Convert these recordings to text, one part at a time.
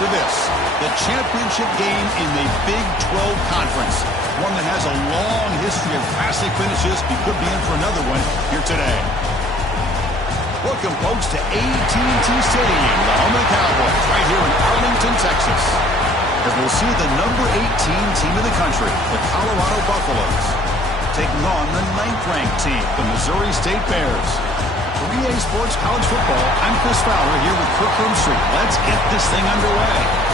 after this. The championship game in the Big 12 Conference. One that has a long history of classic finishes. We could be in for another one here today. Welcome, folks, to AT&T Stadium, the home of the Cowboys, right here in Arlington, Texas. As we'll see the number 18 team in the country, the Colorado Buffaloes, taking on the 9th-ranked team, the Missouri State Bears. For EA Sports College Football, I'm Chris Fowler here with Kirk Street. Let's get this thing underway.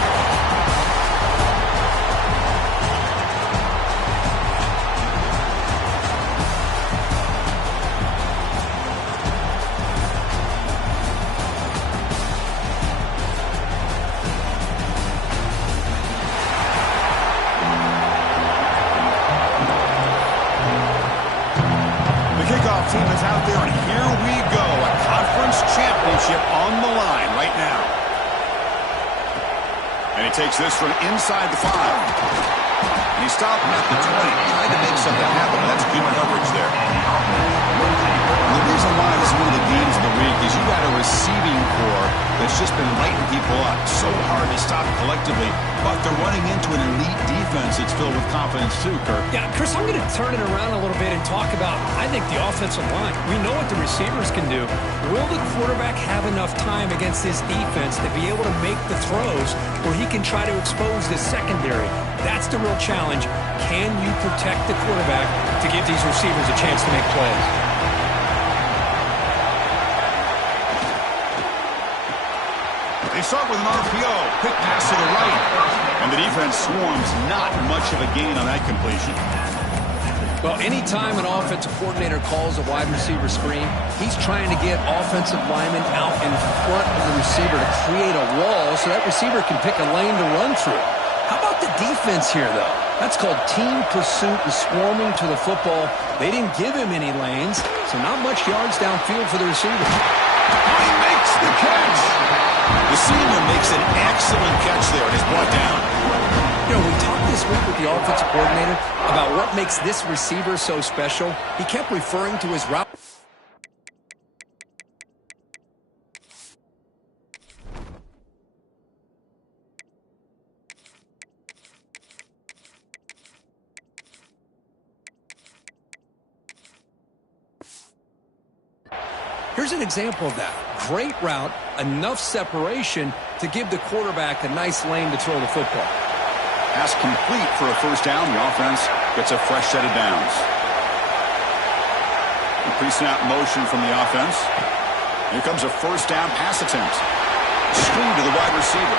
Team is out there, and here we go. A conference championship on the line right now. And he takes this from inside the 5. And he stopped him at the 20. Trying to make something happen, but that's good coverage there. And the reason why this is one of the games of the week is you've got a receiving core that's just been lighting people up. So hard to stop collectively, but they're running into an elite defense that's filled with confidence too, Kirk. Yeah, Chris, I'm going to turn it around a little bit and talk about, I think, the offensive line. We know what the receivers can do. Will the quarterback have enough time against this defense to be able to make the throws where he can try to expose this secondary? That's the real challenge. Can you protect the quarterback to give these receivers a chance to make plays? They start with an RPO. Quick pass to the right. And the defense swarms. Not much of a gain on that completion. Well, anytime an offensive coordinator calls a wide receiver screen, he's trying to get offensive linemen out in front of the receiver to create a wall so that receiver can pick a lane to run through. How about the defense here, though? That's called team pursuit and swarming to the football. They didn't give him any lanes, so not much yards downfield for the receiver. He makes the catch. The senior makes an excellent catch there and is brought down. You know, we talked this week with the offensive coordinator about what makes this receiver so special. He kept referring to his route. Here's an example of that. Great route, enough separation to give the quarterback a nice lane to throw the football. Pass complete for a first down. The offense gets a fresh set of downs. A pre-snap motion from the offense. Here comes a first down pass attempt. Screen to the wide receiver.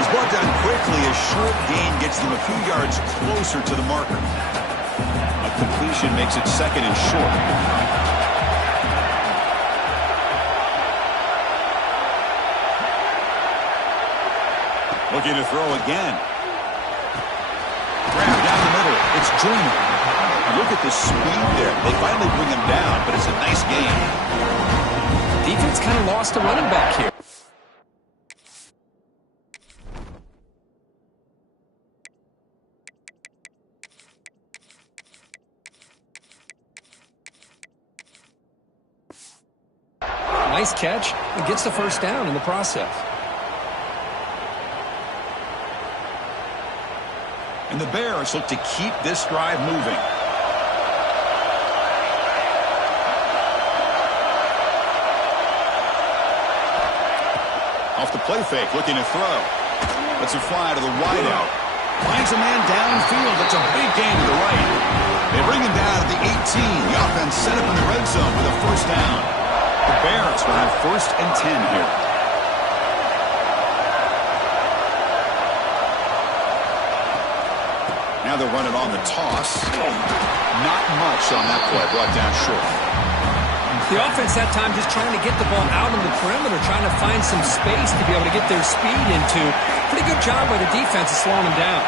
He's brought down quickly. A short gain gets them a few yards closer to the marker. A completion makes it second and short. Looking to throw again. Grab down the middle. It's Junior. Look at the speed there. They finally bring him down, but it's a nice game. Defense kind of lost a running back here. Nice catch and gets the first down in the process. And the Bears look to keep this drive moving. Off the play fake, looking to throw. Lets it fly to the wideout. Finds a man downfield. That's a big gain to the right. They bring him down at the 18. The offense set up in the red zone with a first down. The Bears will have first and 10 here. Now they're running on the toss. Not much on that play. Brought down short. The offense that time just trying to get the ball out on the perimeter, trying to find some space to be able to get their speed into. Pretty good job by the defense of slowing them down.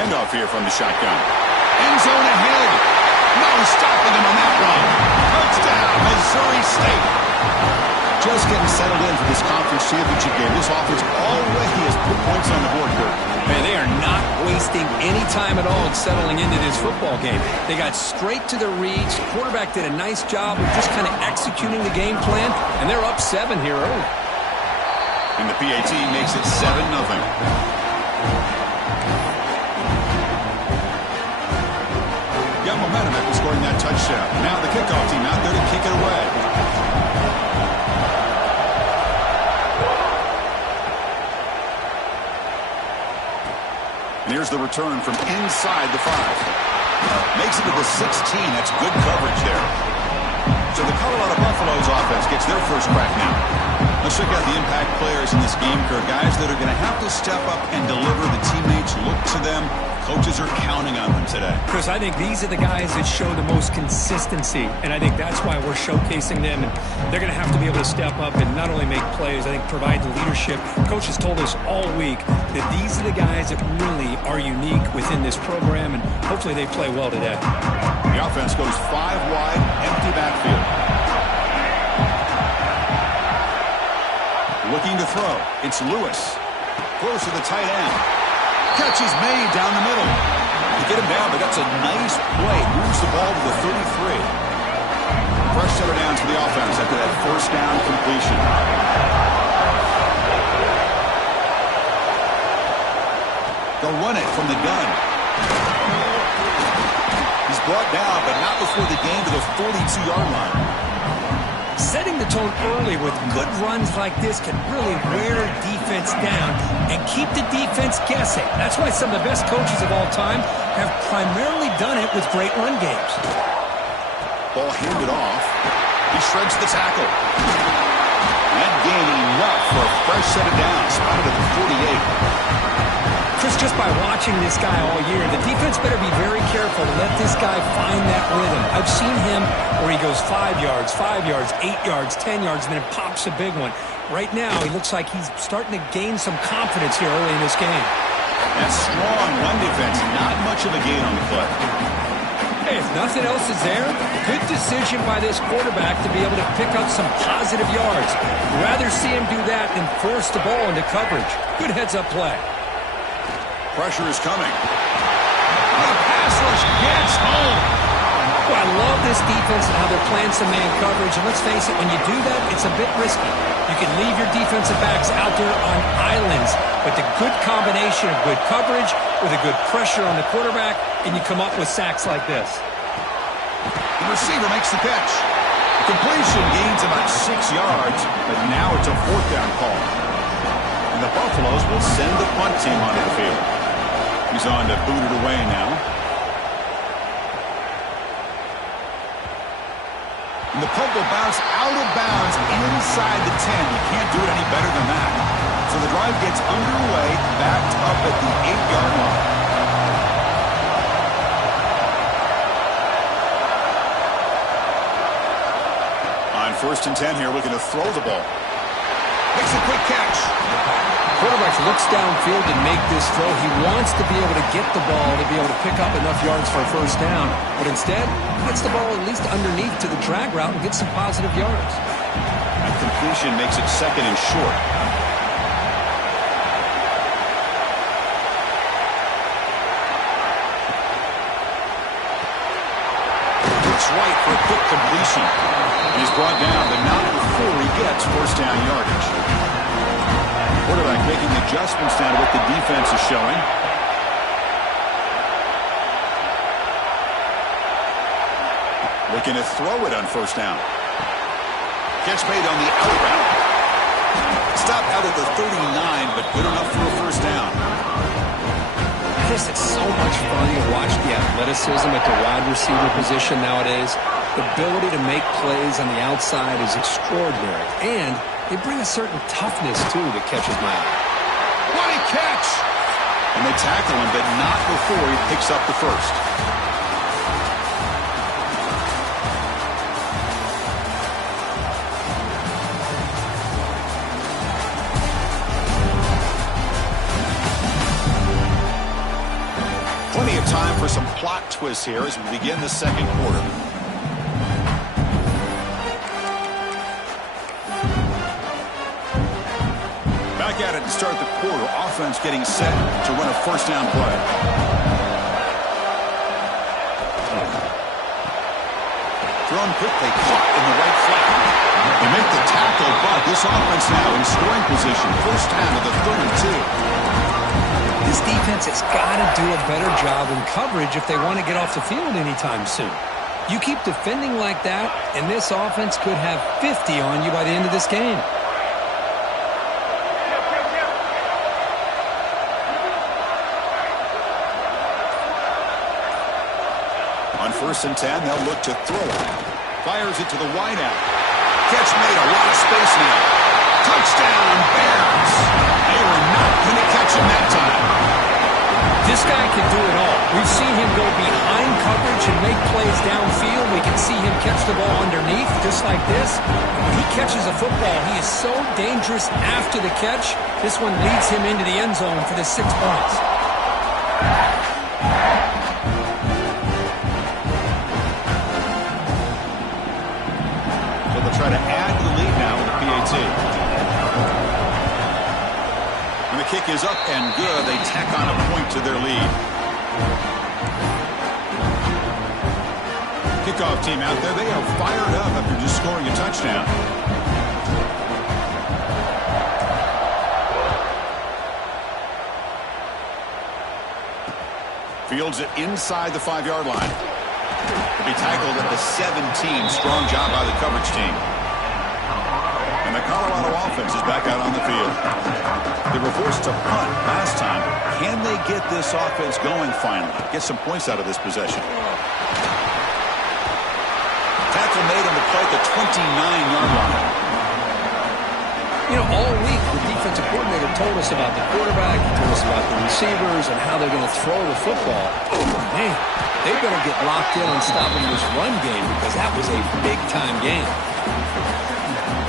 Handoff here from the shotgun. End zone ahead. No stopping him on that run. Touchdown, Missouri State. Just getting settled in for this conference championship game. This offense already has put points on the board here. Man, they are not wasting any time at all in settling into this football game. They got straight to their reads. Quarterback did a nice job of just kind of executing the game plan, and they're up 7 here early. And the PAT makes it 7-0. Got momentum after scoring that touchdown. Now the kickoff team out there to kick it away. And here's the return from inside the 5. Makes it to the 16. That's good coverage there. So the Colorado Buffaloes offense gets their first crack now. Let's check out the impact players in this game, Kurt. Guys that are going to have to step up and deliver. The teammates look to them. Coaches are counting on them today. Chris, I think these are the guys that show the most consistency, and I think that's why we're showcasing them. And they're going to have to be able to step up and not only make plays, I think provide the leadership. Coach has told us all week that these are the guys that really are unique within this program, and hopefully they play well today. The offense goes 5 wide, empty backfield. Looking to throw. It's Lewis. Close to the tight end. Catch is made down the middle. To get him down, but that's a nice play. Moves the ball to the 33. Fresh set of downs for the offense after that first down completion. They'll run it from the gun. He's brought down, but not before the gain to the 42-yard line. Setting the tone early with good runs like this can really wear defense down and keep the defense guessing. That's why some of the best coaches of all time have primarily done it with great run games. Ball handed off. He shreds the tackle. That gain enough for a fresh set of downs. Spotted at the 48. Chris, just by watching this guy all year, the defense better be very careful to let this guy find that rhythm. I've seen him where he goes 5 yards, 8 yards, 10 yards, and then it pops a big one. Right now, he looks like he's starting to gain some confidence here early in this game. That strong run defense, not much of a gain on the play. Hey, if nothing else is there, good decision by this quarterback to be able to pick up some positive yards. Rather see him do that than force the ball into coverage. Good heads-up play. Pressure is coming. The pass rush gets home. Well, I love this defense and how they're playing some man coverage. And let's face it, when you do that, it's a bit risky. You can leave your defensive backs out there on islands. But the good combination of good coverage with a good pressure on the quarterback, and you come up with sacks like this. The receiver makes the catch. Completion gains about 6 yards, but now it's a 4th down call. And the Buffaloes will send the punt team onto the field. He's on to boot it away now. And the punt will bounce out of bounds inside the 10. You can't do it any better than that. So the drive gets underway, backed up at the 8-yard line. On 1st and 10 here, looking to throw the ball. Makes a quick catch. Quarterback looks downfield to make this throw. He wants to be able to get the ball to be able to pick up enough yards for a first down. But instead, he gets the ball at least underneath to the drag route and gets some positive yards. That completion makes it 2nd and short. It's right for a quick completion. He's brought down, but not before he gets first down yardage. Quarterback making adjustments now to what the defense is showing. Looking to throw it on first down. Catch made on the out route. Stopped out at the 39, but good enough for a first down. Chris, it's so much fun to watch the athleticism at the wide receiver position nowadays. The ability to make plays on the outside is extraordinary. And they bring a certain toughness, too, that catches my eye. What a catch! And they tackle him, but not before he picks up the first. Plenty of time for some plot twists here as we begin the 2nd quarter. to start the quarter. Offense getting set to run a first down play. Thrown quickly, caught in the right flat. They make the tackle, but this offense now in scoring position. First down to the 32. This defense has got to do a better job in coverage if they want to get off the field anytime soon. You keep defending like that, and this offense could have 50 on you by the end of this game. On 1st and 10, they'll look to throw it. Fires it to the wideout. Catch made, a lot of space now. Touchdown, Bears! They were not going to catch him that time. This guy can do it all. We've seen him go behind coverage and make plays downfield. We can see him catch the ball underneath, just like this. When he catches a football, he is so dangerous after the catch. This one leads him into the end zone for the 6 points. So they'll try to add to the lead now with the PAT. And the kick is up and good. They tack on a point to their lead. Kickoff team out there. They are fired up after just scoring a touchdown. Fields it inside the 5-yard line. He'll be tackled at the 17. Strong job by the coverage team. And the Colorado offense is back out on the field. They were forced to punt last time. Can they get this offense going finally? Get some points out of this possession. Tackle made on the play at the 29-yard line. You know, all week the defensive coordinator told us about the quarterback, he told us about the receivers and how they're going to throw the football. Oh, man, they better get locked in on stopping this run game because that was a big-time game.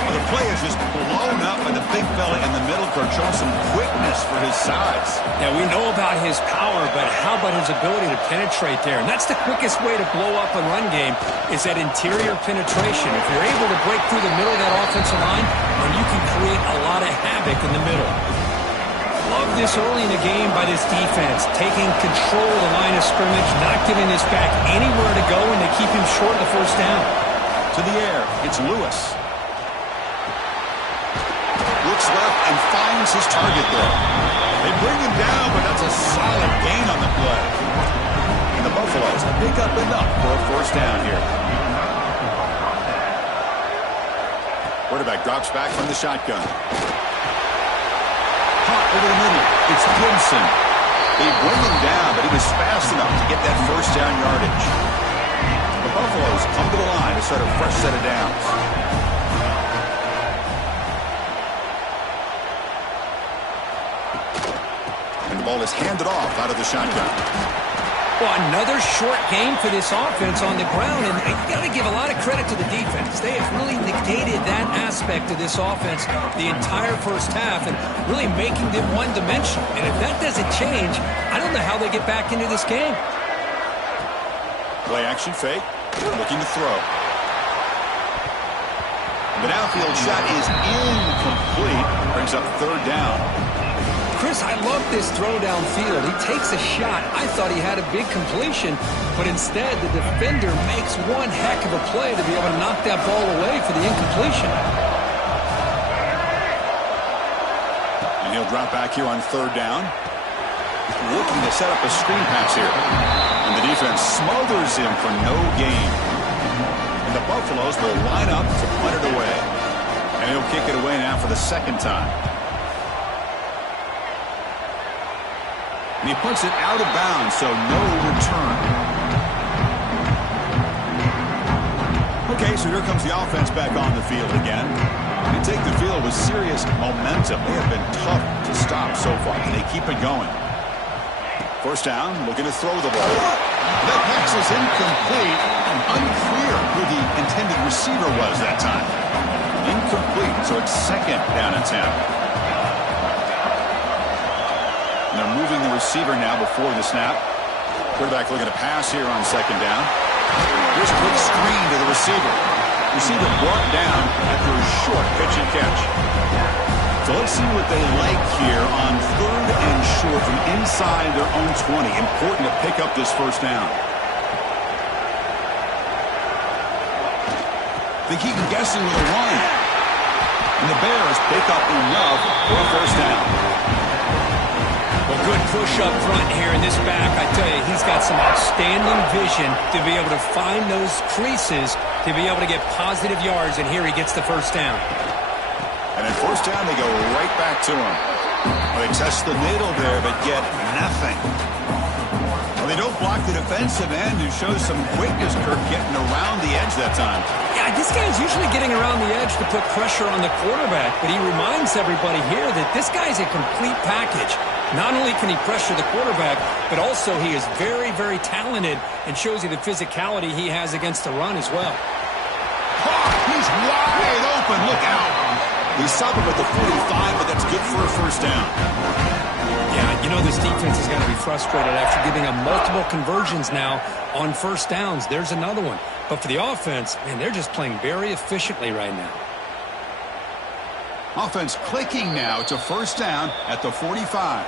The play is just blown up by the big fella in the middle court, showing some quickness for his size. Yeah, we know about his power, but how about his ability to penetrate there? And that's the quickest way to blow up a run game is that interior penetration. If you're able to break through the middle of that offensive line, then you can create a lot of havoc in the middle. Love this early in the game by this defense, taking control of the line of scrimmage, not giving this back anywhere to go, and they keep him short of the first down. To the air, it's Lewis. Looks left and finds his target there. They bring him down, but that's a solid gain on the play. And the Buffaloes pick up enough for a first down here. Quarterback drops back from the shotgun. Caught over the middle. It's Gibson. They bring him down, but he was fast enough to get that first down yardage. The Buffaloes come to the line to start a fresh set of downs. And the ball is handed off out of the shotgun. Well, another short game for this offense on the ground, and you got to give a lot of credit to the defense. They have really negated that aspect of this offense the entire first half and really making them one-dimensional. And if that doesn't change, I don't know how they get back into this game. Play action fake, looking to throw. The downfield shot is incomplete, brings up third down. Chris, I love this throw downfield. He takes a shot. I thought he had a big completion, but instead the defender makes one heck of a play to be able to knock that ball away for the incompletion. And he'll drop back here on third down. Looking to set up a screen pass here. And the defense smothers him for no gain. And the Buffaloes will line up to punt it away. And he'll kick it away now for the second time. And he puts it out of bounds, so no return. Okay, so here comes the offense back on the field again. They take the field with serious momentum. They have been tough to stop so far, and they keep it going. First down, looking to throw the ball. That pass is incomplete. Unclear who the intended receiver was that time. Incomplete, so it's second down and 10. And they're moving the receiver now before the snap. Quarterback looking to pass here on second down. Here's a quick screen to the receiver. Receiver brought down after a short pitch and catch. So let's see what they like here on 3rd and short from inside their own 20. Important to pick up this first down. They keep him guessing with a run. And the Bears pick up enough for a first down. Well, good push up front here in this back. I tell you, he's got some outstanding vision to be able to find those creases, to be able to get positive yards, and here he gets the first down. And at first down, they go right back to him. Well, they test the middle there, but get nothing. Well, they don't block the defensive end, who shows some quickness, Kirk, getting around the edge that time. Yeah, this guy's usually getting around the edge to put pressure on the quarterback, but he reminds everybody here that this guy's a complete package. Not only can he pressure the quarterback, but also he is very, very talented and shows you the physicality he has against the run as well. Oh, he's wide open. Look out. He stopped him at the 45, but that's good for a first down. Yeah, you know this defense is going to be frustrated after giving up multiple conversions now on first downs. There's another one. But for the offense, man, they're just playing very efficiently right now. Offense clicking now to first down at the 45.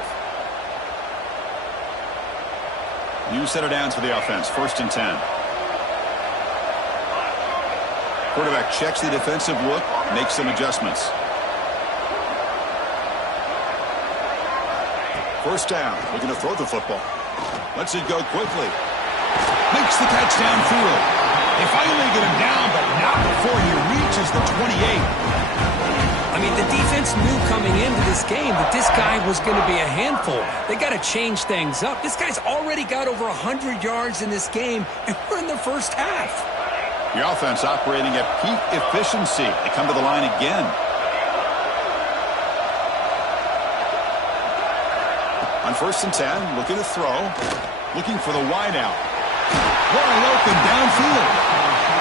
New set of downs for the offense. 1st and 10. Quarterback checks the defensive look, makes some adjustments. First down, looking to throw the football. Lets it go quickly. Makes the catch downfield. They finally get him down, but not before he reaches the 28. I mean, the defense knew coming into this game that this guy was going to be a handful. They got to change things up. This guy's already got over 100 yards in this game, and we're in the first half. The offense operating at peak efficiency. They come to the line again. On 1st and 10, looking to throw. Looking for the wideout. Wide open downfield.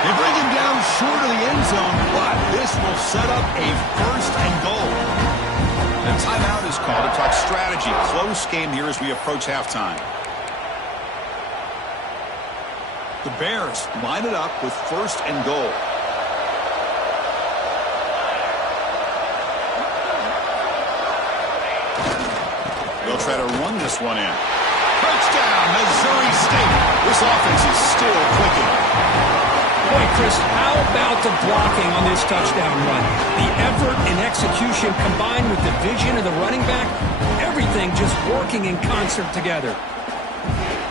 They bring him down short of the end zone, but this will set up a 1st and goal. The timeout is called to talk strategy. Close game here as we approach halftime. The Bears line it up with 1st and goal. They'll try to run this one in. Touchdown, Missouri State. This offense is still clicking. Boy, Chris, how about the blocking on this touchdown run? The effort and execution combined with the vision of the running back, everything just working in concert together.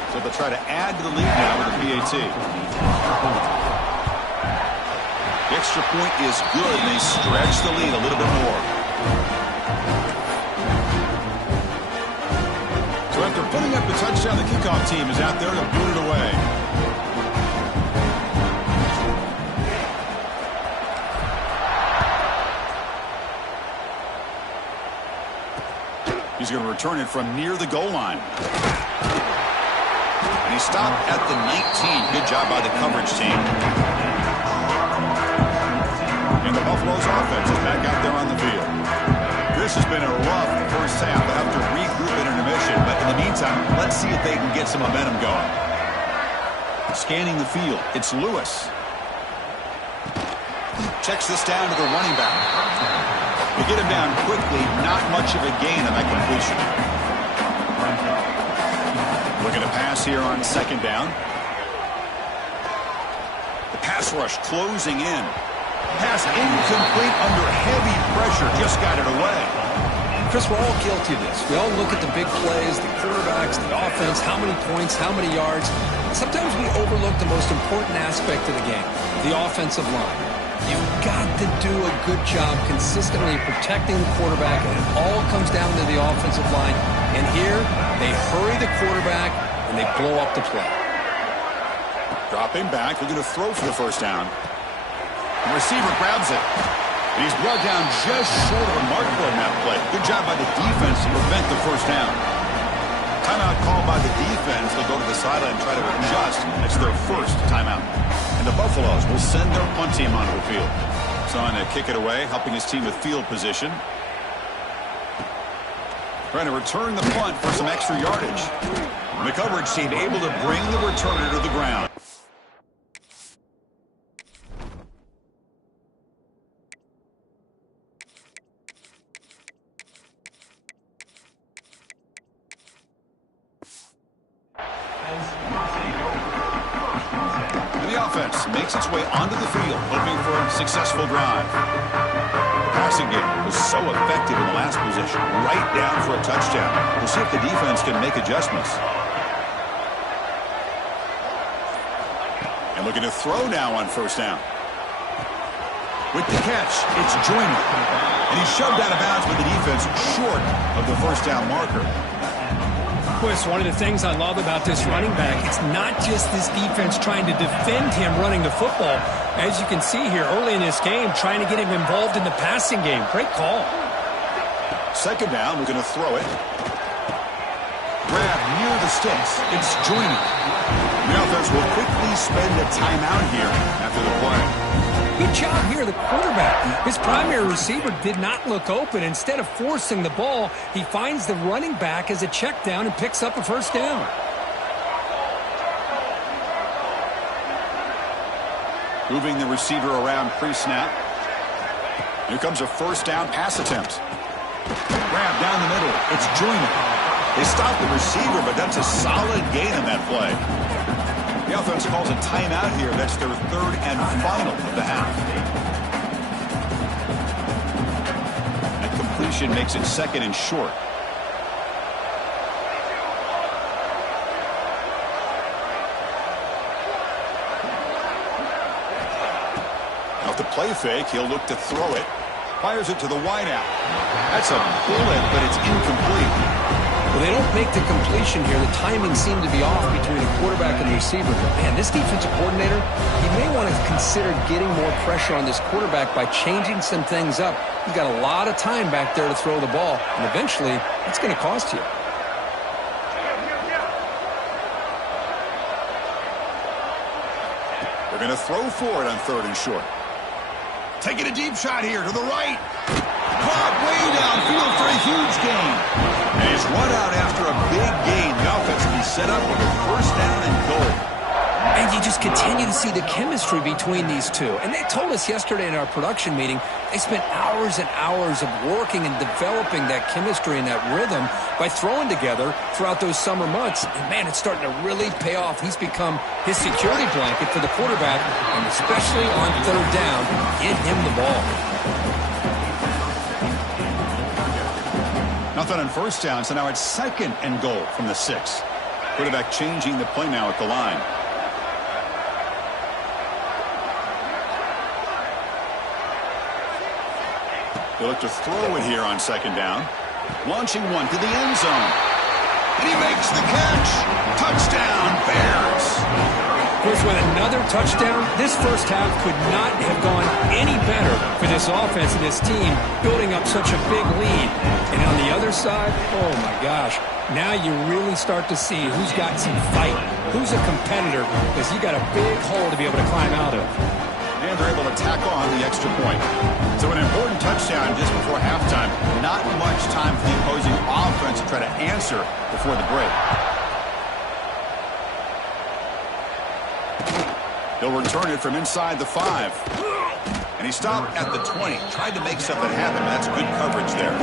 So they'll try to add to the lead now with the PAT. The extra point is good, and they stretch the lead a little bit more. So after putting up the touchdown, the kickoff team is out there to boot it away. He's going to return it from near the goal line. And he stopped at the 19. Good job by the coverage team. And the Buffalo's offense is back out there on the field. This has been a rough first half. They'll have to regroup in intermission. But in the meantime, let's see if they can get some momentum going. Scanning the field, it's Lewis. Checks this down to the running back. They get him down quickly, not much of a gain on that completion. Looking to pass here on 2nd down. The pass rush closing in. Pass incomplete under heavy pressure. Just got it away. Chris, we're all guilty of this. We all look at the big plays, the quarterbacks, the offense, how many points, how many yards. Sometimes we overlook the most important aspect of the game, the offensive line. You've got to do a good job consistently protecting the quarterback, and it all comes down to the offensive line. And here, they hurry the quarterback, and they blow up the play. Dropping back, looking to throw for the first down. The receiver grabs it. And he's brought down just short of a marker on that play. Good job by the defense to prevent the first down. Timeout called by the defense. They'll go to the sideline and try to adjust. It's their first timeout. And the Buffaloes will send their punt team onto the field. Son to kick it away, helping his team with field position. Trying to return the punt for some extra yardage. The coverage team able to bring the returner to the ground. offense makes its way onto the field, hoping for a successful drive. The passing game was so effective in the last possession, right down for a touchdown. We'll see if the defense can make adjustments. And looking to throw now on first down. With the catch, it's Joyner. And he's shoved out of bounds with the defense short of the first down marker. Chris, one of the things I love about this running back, it's not just this defense trying to defend him running the football. As you can see here early in this game, trying to get him involved in the passing game. Great call. Second down, we're going to throw it. Grab near the sticks. It's Joyner. The offense will quickly spend a timeout here after the play. Good job here, the quarterback. His primary receiver did not look open. Instead of forcing the ball, he finds the running back as a check down and picks up a first down. Moving the receiver around pre-snap. Here comes a first down pass attempt. Grab down the middle. It's Joyner. They stop the receiver, but that's a solid gain on that play. The offense calls a timeout here. That's their third and final of the half. That completion makes it second and short. Now with the play fake, he'll look to throw it. Fires it to the wideout. That's a bullet, but it's incomplete. Well, they don't make the completion here. The timing seemed to be off between the quarterback and the receiver. But, man, this defensive coordinator, he may want to consider getting more pressure on this quarterback by changing some things up. He's got a lot of time back there to throw the ball, and eventually it's going to cost you. They're going to throw for it on third and short. Taking a deep shot here to the right. Caught way downfield for a huge gain. And he's run out after a big gain. The offense will be set up with a first down and goal. And you just continue to see the chemistry between these two. And they told us yesterday in our production meeting, they spent hours and hours of working and developing that chemistry and that rhythm by throwing together throughout those summer months. And, man, it's starting to really pay off. He's become his security blanket for the quarterback, and especially on third down, get him the ball. Nothing on first down, so now it's second and goal from the 6. Quarterback changing the play now at the line. They look to throw it here on second down. Launching one to the end zone. And he makes the catch. Touchdown, Bears. Chris, with another touchdown, this first half could not have gone any better for this offense and this team, building up such a big lead. And on the other side, oh my gosh, now you really start to see who's got some fight, who's a competitor, because you got a big hole to be able to climb out of. And they're able to tack on the extra point. So an important touchdown just before halftime. Not much time for the opposing offense to try to answer before the break. He'll return it from inside the 5. And he stopped at the 20. Tried to make something happen. That's good coverage there.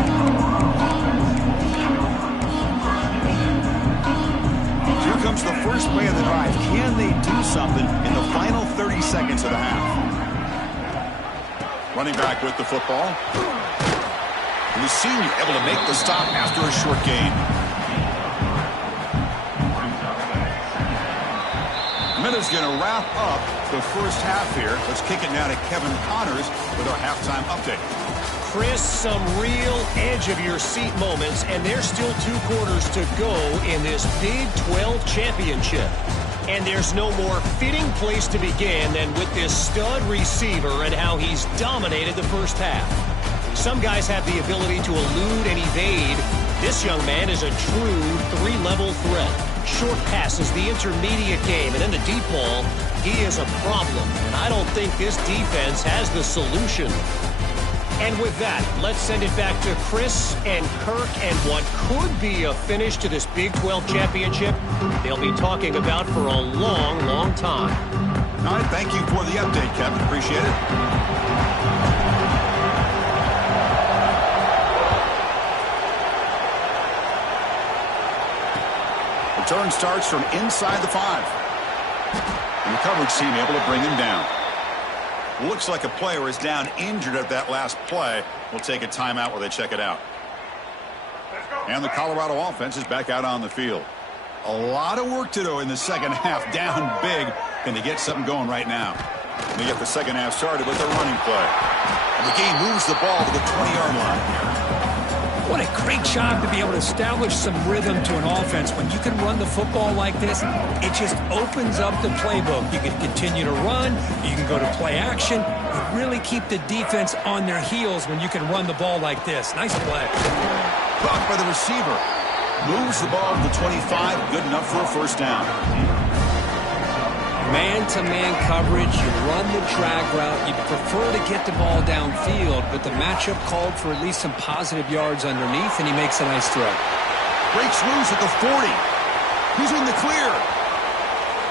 Here comes the first play of the drive. Can they do something in the final 30 seconds of the half? Running back with the football. And the senior able to make the stop after a short gain. Minute's going to wrap up the first half here. Let's kick it now to Kevin Connors with our halftime update. Chris, some real edge-of-your-seat moments, and there's still 2 quarters to go in this Big 12 championship. And there's no more fitting place to begin than with this stud receiver and how he's dominated the first half. Some guys have the ability to elude and evade. This young man is a true 3-level threat. Short passes, the intermediate game, and then the deep ball, he is a problem. And I don't think this defense has the solution. And with that, let's send it back to Chris and Kirk and what could be a finish to this Big 12 championship they'll be talking about for a long, long time. All right, thank you for the update, Kevin. Appreciate it. Return starts from inside the 5. And the coverage team able to bring him down. Looks like a player is down injured at that last play. We'll take a timeout while they check it out. And the Colorado offense is back out on the field. A lot of work to do in the second half. Down big. Can they get something going right now? They get the second half started with a running play. And the game moves the ball to the 20-yard line. What a great job to be able to establish some rhythm to an offense. When you can run the football like this, it just opens up the playbook. You can continue to run. You can go to play action. You really keep the defense on their heels when you can run the ball like this. Nice play. Caught by the receiver. Moves the ball to the 25. Good enough for a first down. Man-to-man coverage, you run the drag route. You prefer to get the ball downfield, but the matchup called for at least some positive yards underneath, and he makes a nice throw. Breaks loose at the 40. He's in the clear.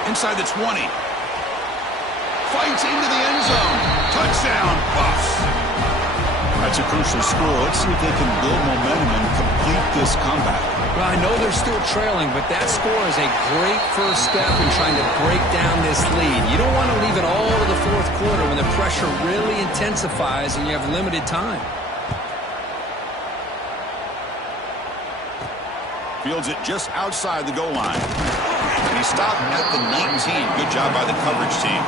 Inside the 20. Fights into the end zone. Touchdown, Buffs. That's a crucial score. Let's see if they can build momentum and complete this comeback. Well, I know they're still trailing, but that score is a great first step in trying to break down this lead. You don't want to leave it all to the fourth quarter when the pressure really intensifies and you have limited time. Fields it just outside the goal line. And he stopped at the 19. Good job by the coverage team.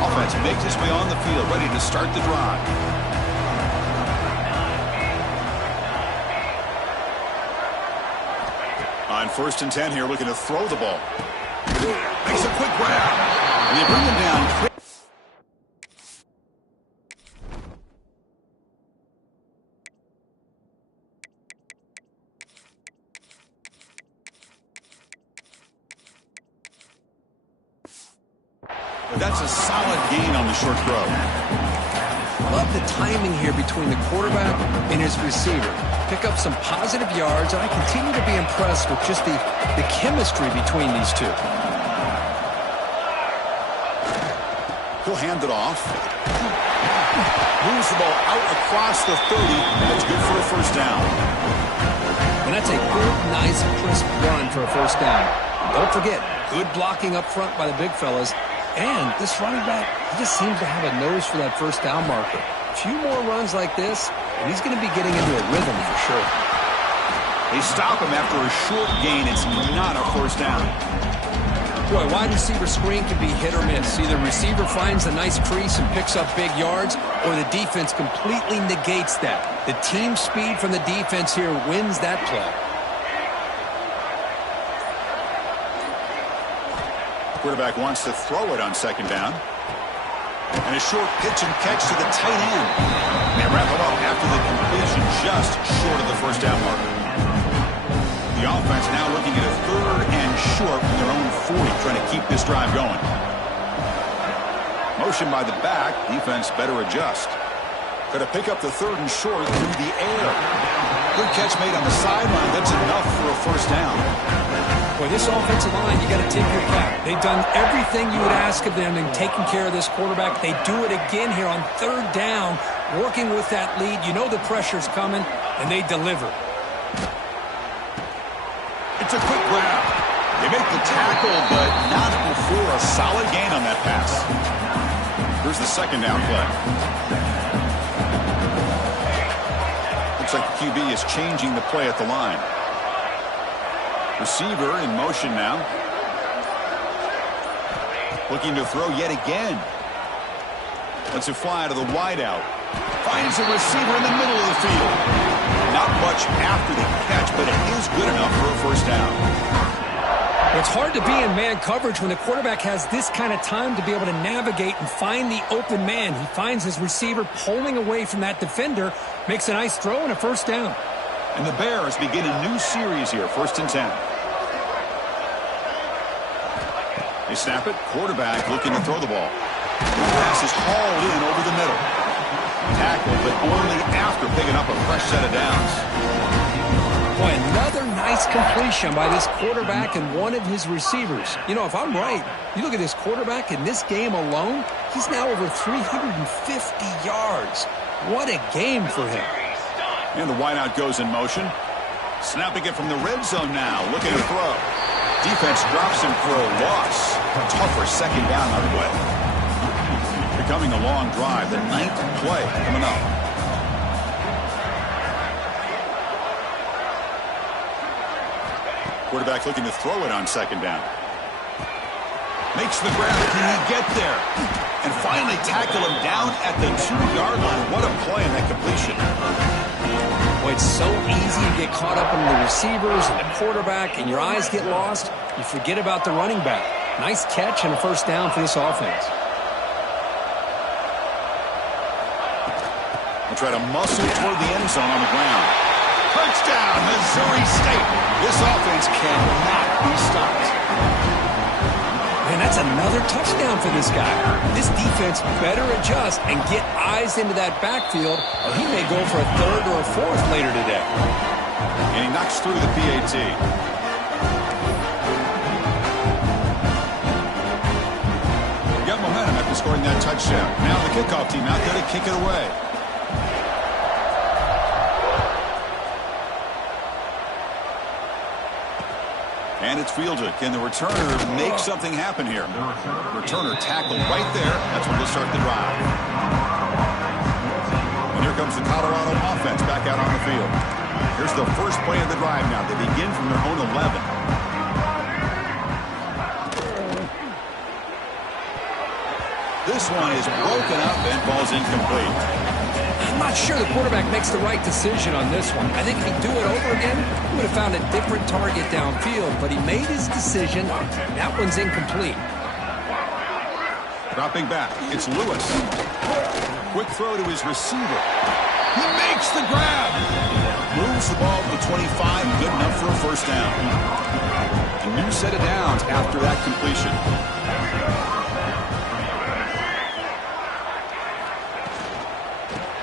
Offense makes its way on the field, ready to start the drive. On 1st and 10 here, looking to throw the ball. Makes a quick grab. And they bring him down. But that's a solid gain on the short throw. Love the timing here between the quarterback and his receiver. Pick up some positive yards, and I continue to be impressed with just the chemistry between these two. He'll hand it off. Moves the ball out across the 30. That's good for a first down. And that's a good, nice, crisp run for a first down. Don't forget, good blocking up front by the big fellas. And this running back, he just seems to have a nose for that first down marker. A few more runs like this, and he's going to be getting into a rhythm for sure. They stop him after a short gain. It's not a first down. Boy, wide receiver screen can be hit or miss. Either receiver finds a nice crease and picks up big yards, or the defense completely negates that. The team speed from the defense here wins that play. Quarterback wants to throw it on second down. And a short pitch and catch to the tight end. And they wrap it up after the completion, just short of the first down marker. The offense now looking at a 3rd and short from their own 40, trying to keep this drive going. Motion by the back. Defense better adjust. Got to pick up the 3rd and short through the air. Good catch made on the sideline. That's enough for a first down. Boy, this offensive line, you got to tip your cap. They've done everything you would ask of them in taking care of this quarterback. They do it again here on 3rd down, working with that lead. You know the pressure's coming, and they deliver. It's a quick grab. They make the tackle, but not before a solid gain on that pass. Here's the second down play. Looks like the QB is changing the play at the line. Receiver in motion now. Looking to throw yet again. Lets it fly to the wideout. Finds a receiver in the middle of the field. Not much after the catch, but it is good enough for a first down. It's hard to be in man coverage when the quarterback has this kind of time to be able to navigate and find the open man. He finds his receiver pulling away from that defender, makes a nice throw and a first down. And the Bears begin a new series here, 1st and 10. They snap it. Quarterback looking to throw the ball. The pass is hauled in over the middle. Tackled, but only after picking up a fresh set of downs. Boy, another nice completion by this quarterback and one of his receivers. You know, if I'm right, you look at this quarterback in this game alone, he's now over 350 yards. What a game for him. And the wideout goes in motion. Snapping it from the red zone now. Looking to throw. Defense drops him for a loss. A tougher second down on the way. Becoming a long drive. The 9th play coming up. Quarterback looking to throw it on second down. Makes the grab. Can he get there? And finally tackle him down at the 2-yard line. What a play in that completion. Boy, it's so easy to get caught up in the receivers and the quarterback, and your eyes get lost. You forget about the running back. Nice catch and a first down for this offense. We'll try to muscle toward the end zone on the ground. Touchdown, Missouri State. This offense cannot be stopped. Man, that's another touchdown for this guy. This defense better adjust and get eyes into that backfield, or he may go for a 3rd or a 4th later today. And he knocks through the PAT. Got momentum after scoring that touchdown. Now the kickoff team out there to kick it away. And it's fielded. Can the returner make something happen here? Returner tackled right there. That's when they'll start the drive. And here comes the Colorado offense back out on the field. Here's the first play of the drive now. They begin from their own 11. This one is broken up and falls incomplete. I'm not sure the quarterback makes the right decision on this one. I think if he'd do it over again, he would have found a different target downfield, but he made his decision. That one's incomplete. Dropping back, it's Lewis. Quick throw to his receiver. He makes the grab. Moves the ball to the 25, good enough for a first down. A new set of downs after that completion.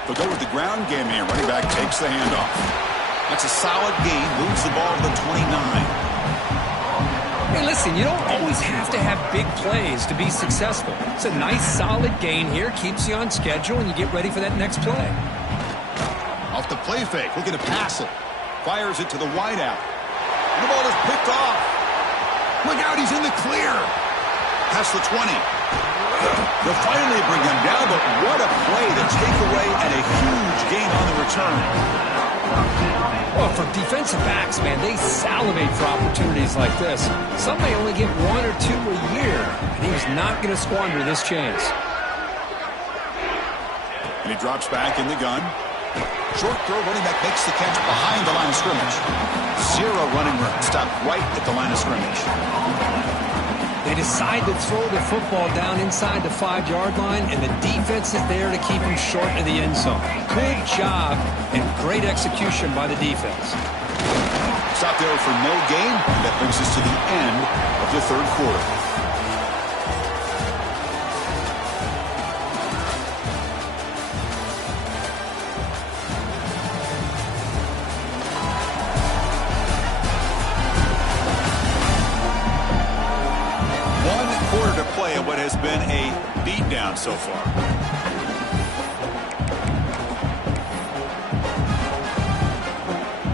They'll go with the ground game here. Running back takes the handoff. That's a solid gain. Moves the ball to the 29. Hey, listen, you don't always have to have big plays to be successful. It's a nice, solid gain here. Keeps you on schedule, and you get ready for that next play. Off the play fake. Looking to pass it. Fires it to the wideout. And the ball is picked off. Look out, he's in the clear. Past the 20. They'll finally bring him down, but what a play, the takeaway, and a huge gain on the return. Well, for defensive backs, man, they salivate for opportunities like this. Some may only get 1 or 2 a year, and he was not going to squander this chance. And he drops back in the gun. Short throw, running back makes the catch behind the line of scrimmage. 0 running room, stopped right at the line of scrimmage. They decide to throw the football down inside the 5-yard line, and the defense is there to keep him short of the end zone. Good job and great execution by the defense. Stop there for no gain. That brings us to the end of the 3rd quarter. What has been a beatdown so far.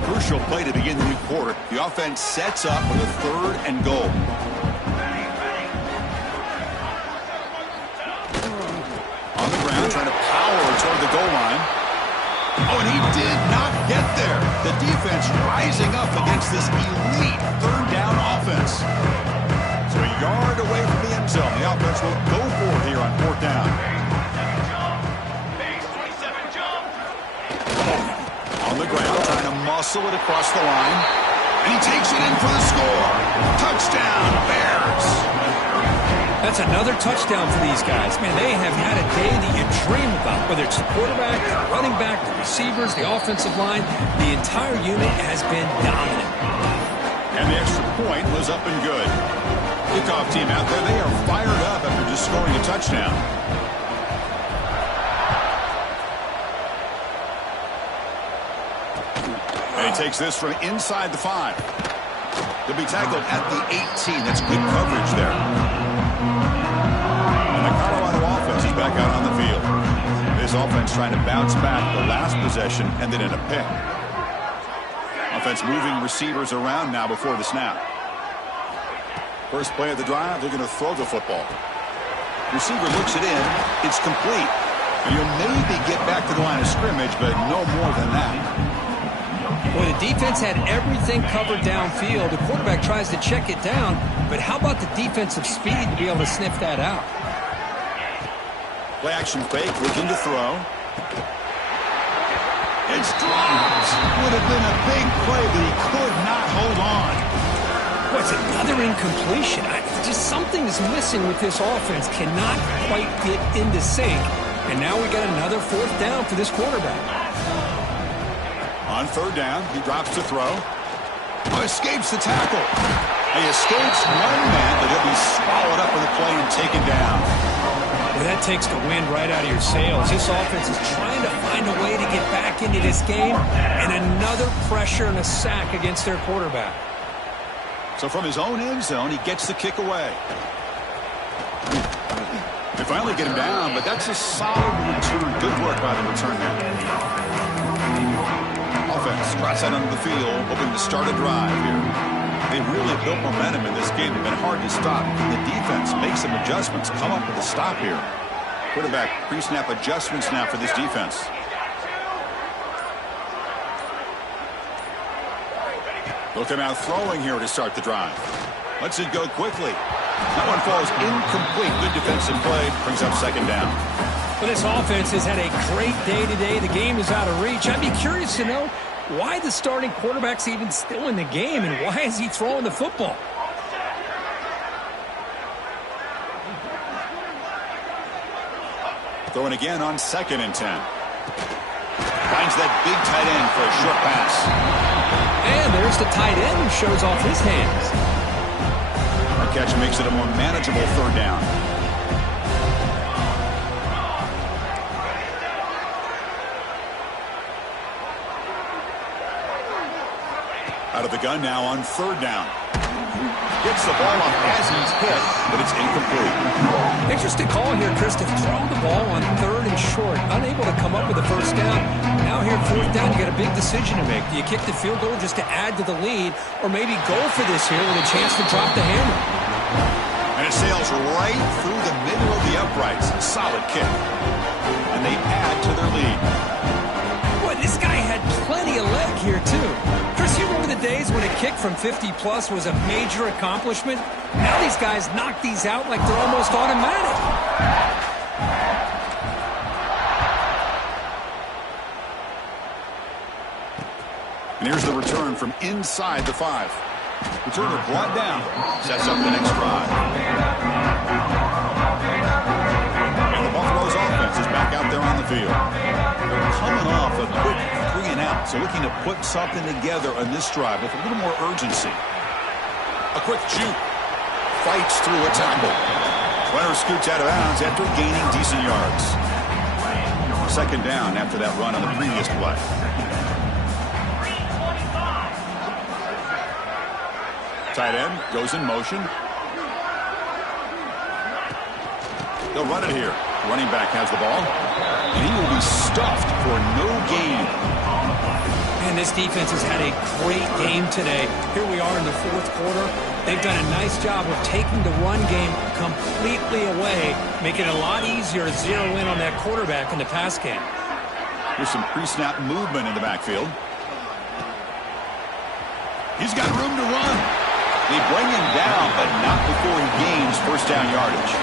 Crucial play to begin the new quarter. The offense sets up with a 3rd and goal. On the ground, trying to power toward the goal line. Oh, and he did not get there. The defense rising up against this elite 3rd down offense. So a yard away from the end zone. The offense will go for it here on 4th down. On the ground, trying to muscle it across the line. And he takes it in for the score. Touchdown, Bears. That's another touchdown for these guys. Man, they have had a day that you dream about, whether it's the quarterback, the running back, the receivers, the offensive line. The entire unit has been dominant. And the extra point was up and good. Kickoff team out there, they are fired up after just scoring a touchdown. And he takes this from inside the 5. He'll be tackled at the 18. That's good coverage there. And the Colorado offense is back out on the field. This offense trying to bounce back. The last possession ended in a pick. Offense moving receivers around now before the snap. First play of the drive, they're going to throw the football. Receiver looks it in. It's complete. And you'll maybe get back to the line of scrimmage, but no more than that. Well, the defense had everything covered downfield. The quarterback tries to check it down, but how about the defensive speed to be able to sniff that out? Play action fake, looking to throw. It's dropped. Would have been a big play, but he could not hold on. What's another incompletion? Just something is missing with this offense. Cannot quite get into sync. And now we got another fourth down for this quarterback. On third down, he drops to throw. Oh, escapes the tackle. He escapes one man, but he'll be swallowed up in the play and taken down. Well, that takes the wind right out of your sails. This offense is trying to find a way to get back into this game, and another pressure and a sack against their quarterback. So from his own end zone, he gets the kick away. They finally get him down, but that's a solid return. Good work by the return man. Offense trots out onto the field, hoping to start a drive here. They really built momentum in this game. It's been hard to stop. The defense makes some adjustments, come up with a stop here. Quarterback pre-snap adjustments now for this defense. Looking out throwing here to start the drive. Lets it go quickly. That one falls incomplete. Good defensive play. Brings up second down. Well, this offense has had a great day today. The game is out of reach. I'd be curious to know why the starting quarterback's even still in the game, and why is he throwing the football? Throwing again on 2nd and 10. Finds that big tight end for a short pass. And there's the tight end who shows off his hands. That catch makes it a more manageable third down. Out of the gun now on third down. Gets the ball off as he's hit, but it's incomplete. Interesting call here, Chris, to throw the ball on 3rd and short. Unable to come up with a first down. Now here, 4th down, you got a big decision to make. Do you kick the field goal just to add to the lead, or maybe go for this here with a chance to drop the hammer? And it sails right through the middle of the uprights. Solid kick. And they add to their lead. Boy, this guy had plenty of leg here, too. Chris, you remember the days when a kick from 50-plus was a major accomplishment? Now these guys knock these out like they're almost automatic. And here's the return from inside the 5. Returner brought down. Sets up the next drive. And the Buffalo's offense is back out there on the field. They're coming off a quick 3 and out, so looking to put something together on this drive with a little more urgency. A quick juke. Fights through a tackle. Runner scoots out of bounds after gaining decent yards. Second down after that run on the previous play. Tight end goes in motion. They'll run it here. Running back has the ball. And he will be stuffed for no gain. Man, this defense has had a great game today. Here we are in the 4th quarter. They've done a nice job of taking the run game completely away, making it a lot easier to zero in on that quarterback in the pass game. Here's some pre-snap movement in the backfield. He's got room to run. They bring him down, but not before he gains first down yardage.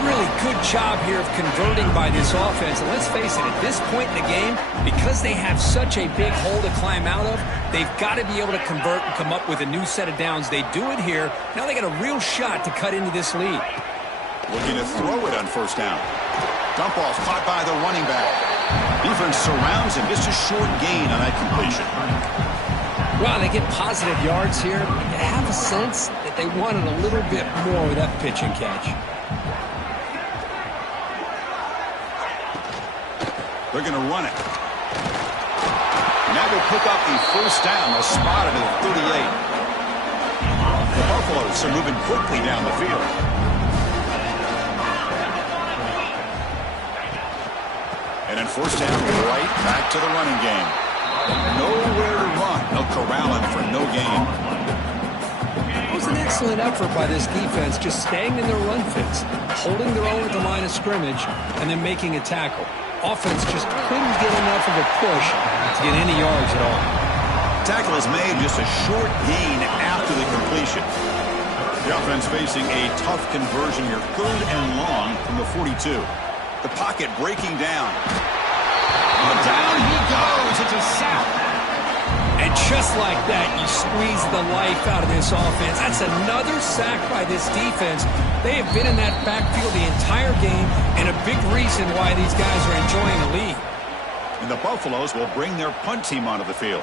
Really good job here of converting by this offense. And let's face it, at this point in the game, because they have such a big hole to climb out of, they've got to be able to convert and come up with a new set of downs. They do it here. Now they got a real shot to cut into this lead. Looking to throw it on first down. Dump off caught by the running back. Defense surrounds him. Just a short gain on that completion. Well, they get positive yards here. You have a sense that they wanted a little bit more with that pitch and catch. They're going to run it. And that will pick up the first down. They'll spot it at 38. The Buffaloes are moving quickly down the field. And then first down, right back to the running game. Nowhere to run. They'll corral him for no gain. What was the next excellent effort by this defense, just staying in their run fits, holding their own at the line of scrimmage, and then making a tackle. Offense just couldn't get enough of a push to get any yards at all. Tackle is made, just a short gain after the completion. The offense facing a tough conversion here, 3rd and long from the 42. The pocket breaking down. Oh, down he goes. It's a sack. And just like that, you squeeze the life out of this offense. That's another sack by this defense. They have been in that backfield the entire game, and a big reason why these guys are enjoying the lead. And the Buffaloes will bring their punt team onto the field.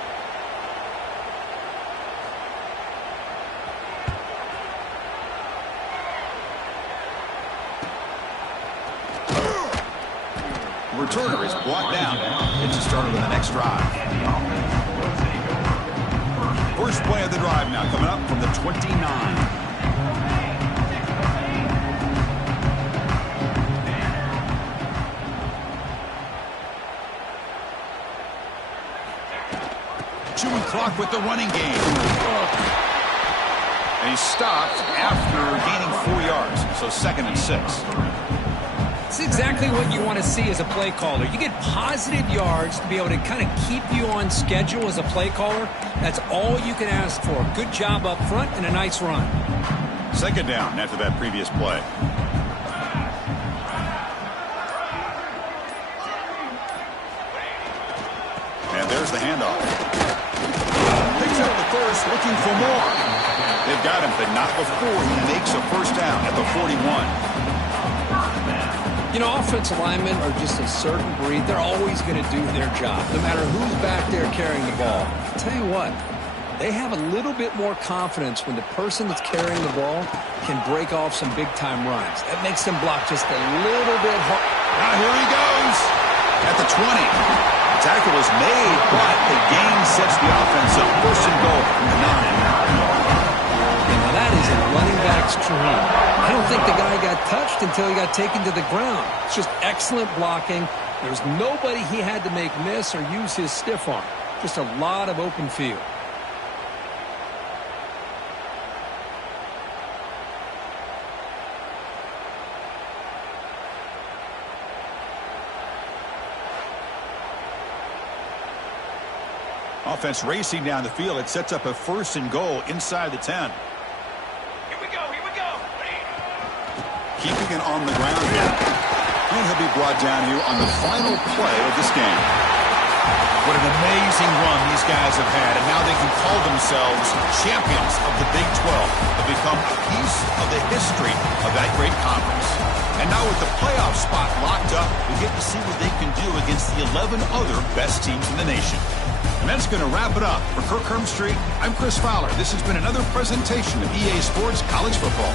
Returner is brought down. It's a start of the next drive. First play of the drive now coming up from the 29. Chewing clock with the running game. And he stopped after gaining 4 yards. So 2nd and 6. It's exactly what you want to see as a play caller. You get positive yards to be able to kind of keep you on schedule as a play caller. That's all you can ask for. Good job up front and a nice run. 2nd down after that previous play. And there's the handoff. Picks up the first, looking for more. They've got him, but not before he makes a first down at the 41. You know, offensive linemen are just a certain breed. They're always going to do their job, no matter who's back there carrying the ball. I'll tell you what, they have a little bit more confidence when the person that's carrying the ball can break off some big-time runs. That makes them block just a little bit hard. Now here he goes at the 20. The tackle is made, but the gain sets the offense up. 1st and goal from the 9. Now that is a running back's dream. I don't think the guy got touched until he got taken to the ground. It's just excellent blocking. There's nobody he had to make miss or use his stiff arm. Just a lot of open field. Offense racing down the field. It sets up a 1st and goal inside the 10. Keeping it on the ground here. And he'll be brought down here on the final play of this game. What an amazing run these guys have had, and now they can call themselves champions of the Big 12. They've become a piece of the history of that great conference. And now with the playoff spot locked up, we get to see what they can do against the 11 other best teams in the nation. And that's going to wrap it up. For Kirk Hermstreet, I'm Chris Fowler. This has been another presentation of EA Sports College Football.